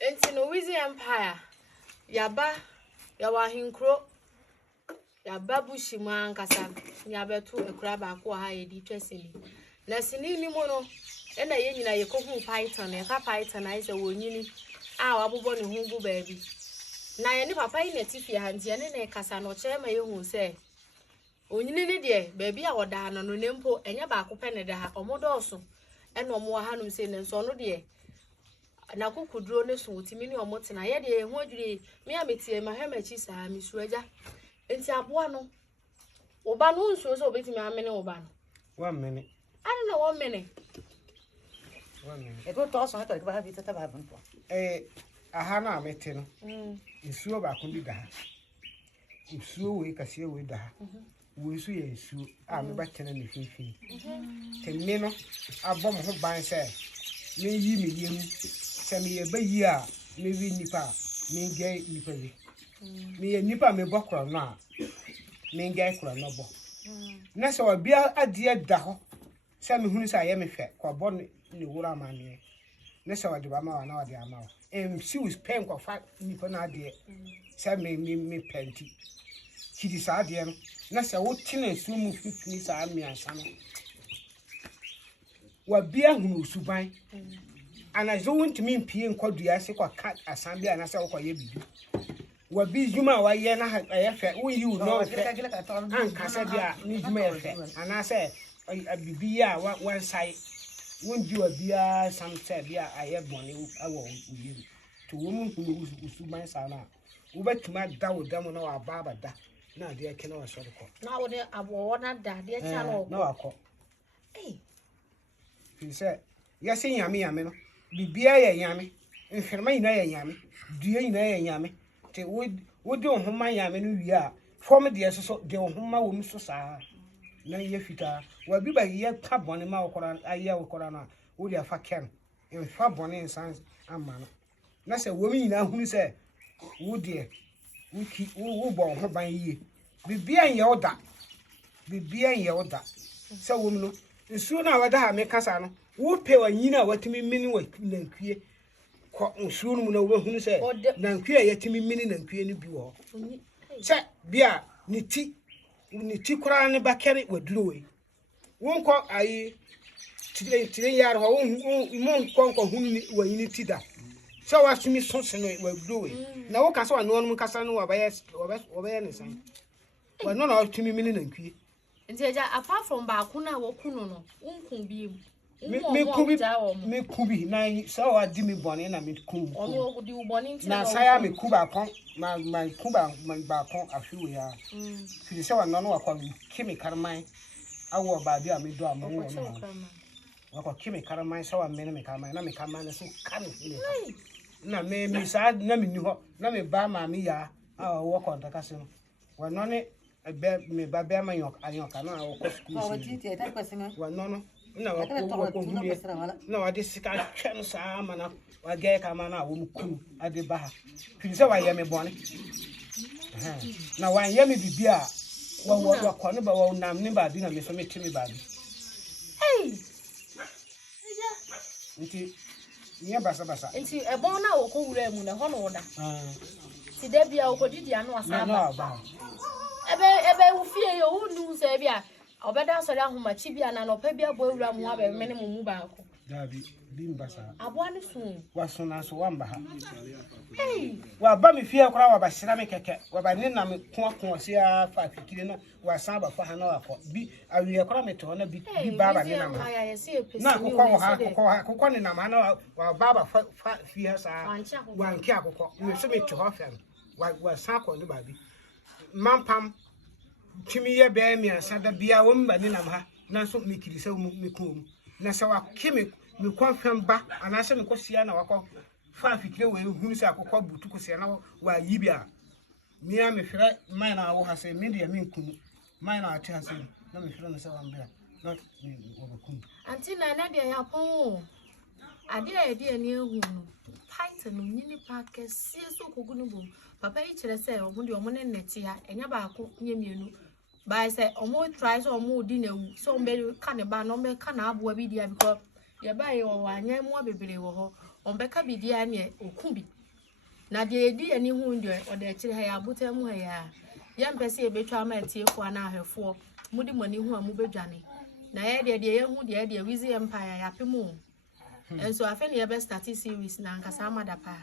Enti no Weezy Empire. Yaba yawa hinkro. Yaba bushima Nkansah. Yabetu ekura baako ha yedi twesini. Na sini ni mo no. Ena ye nyina ye ko hu python e ka python ai se wonyini. A wabobọ ne hu gu baabi. Na ye ni papa yi na tifi hanti ne na Nkansah no che ma ye hu se. Onyini ni de baabi a woda no no nempo enye baako pe ne de ha omodoso. Ena omo ha no se ne nso no de na kukudro ne so otimi ni omotena ye de hu adwire me ametie ma hemachi saa misuaja enti aboa no oba no nsuo so obetimi amene oba no 1 minute I don't know 1 minute 1 minute e to to so to ba bi tata ba bon to aha na amete no nsuo ba ko bi da ha nsuo we kase we da ha we su ye nsuo a me ba tena ne fifi temme no abom ho ban se me yi me yem se me ye ba yi a me wi nipa me ngai nipa wi me ye nipa me bokro no a me ngai kro no bo na se obi ade da ho se me hunu se aye me hwe kwa bo ne wura amane na se ode ba ma wa na ode ama wa she was paying kwa fa nipa na ade se me penti kidi sa ade no na se wo tina su mu fifini sa mi ansa no wa bia hunu suban ana zo wontimi mpie nkwadua se kwa ka asambi ana se wo kwa ye bibi wa bi juma wa ye na ye fe wo yi no fe Nkansah bia ni juma ye fe ana se bibi ya wan sai wonji wa bia sam se bia aye boni awo uyi to wo mu hunu suban sa na wo betuma dawo damo na wa baba da na de ke na wa so ko na wo de abo na da de cha no na wa ko say yes yame no bibia ye yame nhirma ina ye yame dua ina ye yame te wo de ohoma yame no wi a fom de so de ohoma wo mso saa na ye fita wa bi ba ye ka bone ma wokora aye wokora na wo de afa kem fa bone insan ama no na se wo mi ina hunu se wo de wo bo ho ban yie bibia ye oda se wo mi no nsuo na wada ha mekasa no wo pe wa nyina watimi mini wa nankwie ko nsuo no na wo hunu se nankwie yatimi mini nankwie no bi wo se bia ni ti kura ne bakere waduro we wonko ayi tire yar ho mo konko hunu wa yini ti da se wa sumi sonse no waduro we na wo kasa wa no no kasa no wa ba ye ne san wa no na watimi mini nankwie Nteja apart from baako na wokuno no unkun bi me kubi na so wa di me bone na me kun ono di uboni ntina na saya me kuba kon ma kuba ba kon afiwe ya fi se wa no no akwa kimi karman awo ba bi a me do amu no akwa kimi karman so wa me karman na me karman na so kan ile na me sa na me ni ho na me ba ma me ya a wo konta kase no wa no ne me ba be ma ayoka na wo ko school o titi ta kwesima wa no na wa ko huye na wa de sika twen sa ma na wa ge ka ma na wo mku ade ba ha fi se wa ye me bone na wa ye me bibia wa ko ne ba wa nam ne ba bi na me so me timi ba bi nti niya basa nti ebon na wo ko wura mu na ho no da ti de bia wo ko didi anu asaba ebe wo fie yo wo nu se bia obeda so da homa chi bia na no pa bia bo wura mu aba mene mu baako dabi bi mbasa aboa ne sun wa sona so wa mba ha wa ba me fie kora wa ba hira me keke wa ba ne na me ko se a fa fikire na wa san ba fa ha na wa ko bi awie kora me to na bi baba ne na ma na ko ne na ma na wa baba fa fie sa wa nki akoko me so me to ho fa wa san ko ne ba bi mampam timi ye be mi asada bia wo mba ni nam ha na so me kirisa me kom na se wa kimi me konfam ba ana se me kosia na wakọ fa fikire we hunu se akokọ butu kosia na wa yibia mi a me fere man na wo ha se me de me nkunu man na ati ha se na me fere no se wa mbia na wo bakun anti na de ya pon ade a de ni ehu no python no nyini pa kese so kogunu bom papa yi kire se o de o mo ne neti ha enya baako nyemienu by say omo try so omo di na wu so mbe ka ne ba no me ka na abo bi dia because ye ba ye wo anya mu abebere wo ho on beka bi dia ne okubi na de edi ani hu nde o de kire ha ya buta mu ha ya ya mpese e betwa ma tie fo na ahwefo mudi mani hu amu bedwane na ye de ye hu de Weezy Empire ya pemu enso afa ne ye be start series na Nkansah madapa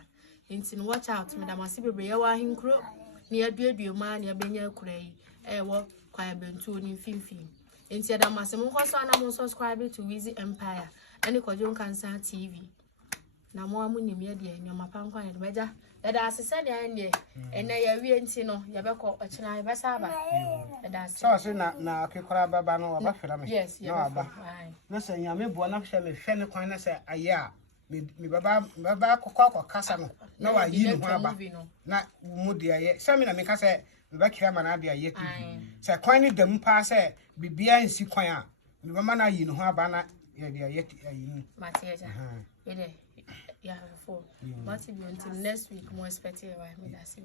intin watch out me da mase bebre ye wa hinkro ne ye duedue ma ne ye benya kurai wo kwa bentu ni finfin inti da mase mo nkoso na mo subscribe to Weezy Empire ani Kwadwo Nkansah TV na mo amunyim ye de nyoma pankwa ne beja da asese de ande ene ya wie nti no ye beko ochina ye besaba da so na akekora baba no aba fera me yes no aba no se nyame bo na hwe me hwe ne kwan na se aya mi baba kokko kasa no na wa yi no aba na mu de aye se me na me ka se me ba kira ma na de aye se kwan ni dem pa se bibia nsi kwan a me ba ma na yi no aba na ye de aye ayi Matieja ede yeah, for Mati be until next week more expected. I mean, that's it.